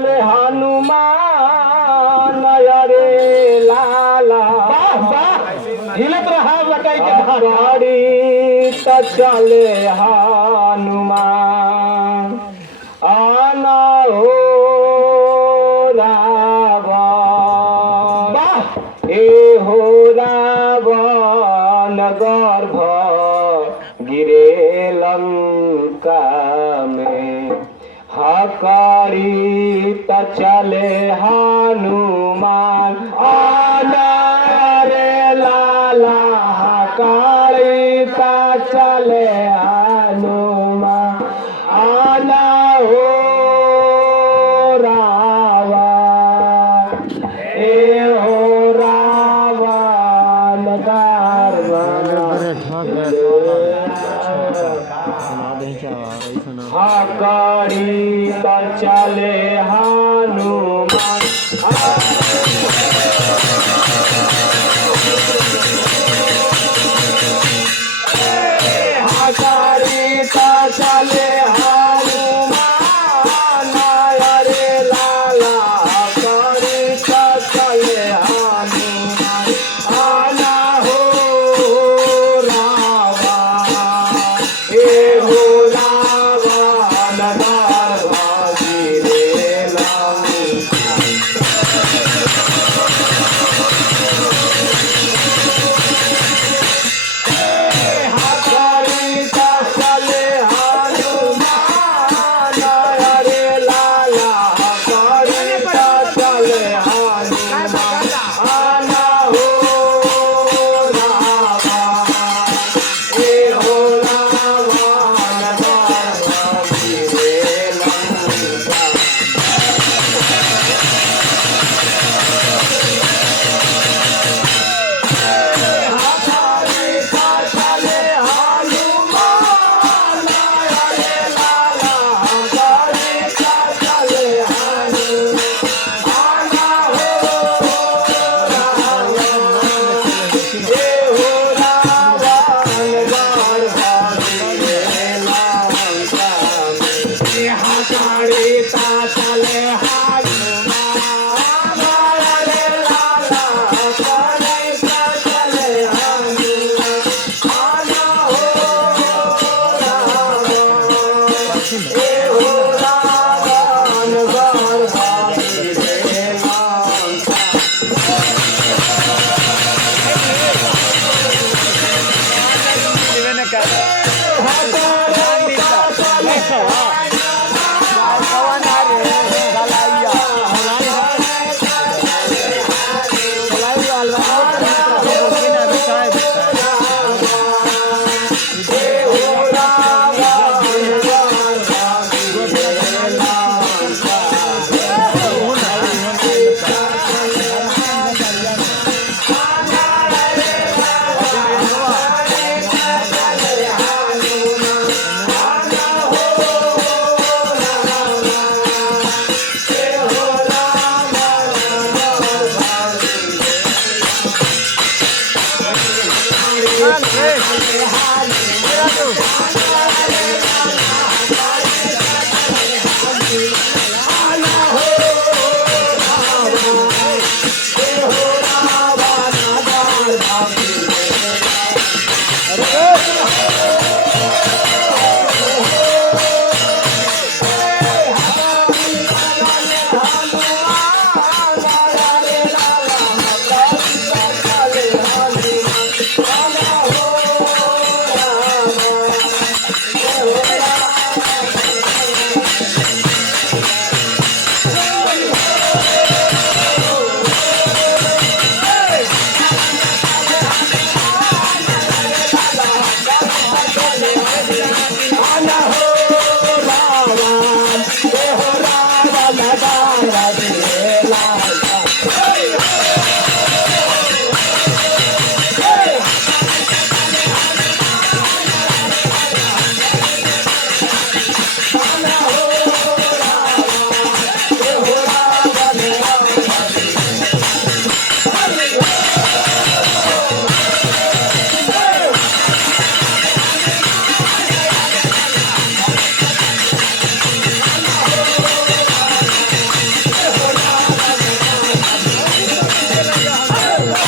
ले हनुमान अरे लाला हिलत रहा लटाई के गाड़ी तो चले हनुमान आना हो रावण ए हो रावण गर्भ गिरे लंका में हकारी त चले हनुमान आना रे लाला हकारी त चले हनुमान आना हो रावण ए हो रावण हकारी त चले हनुमान हकारी त चले हनुमान अरे लाला हकारी त चले हनुमान आना हो रावण ए हो रावण गर्भ गिरे लंका हकारी त चले हनुमान अरे लाला हकारी त चले हनुमान आना हो रावण ए हो रावण गर्भ गिरे लंका हकारी त चले हनुमान अरे लाला हकारी त चले हनुमान आना हो रावण ए हो रावण गर्भ गिरे लंका में हकारी त चले हनुमान अरे लाला हकारी त चले हनुमान आना हो रावण ए हो रावण गर्भ गिरे लंका हकारी त चले आना हो रावण ए हो रावण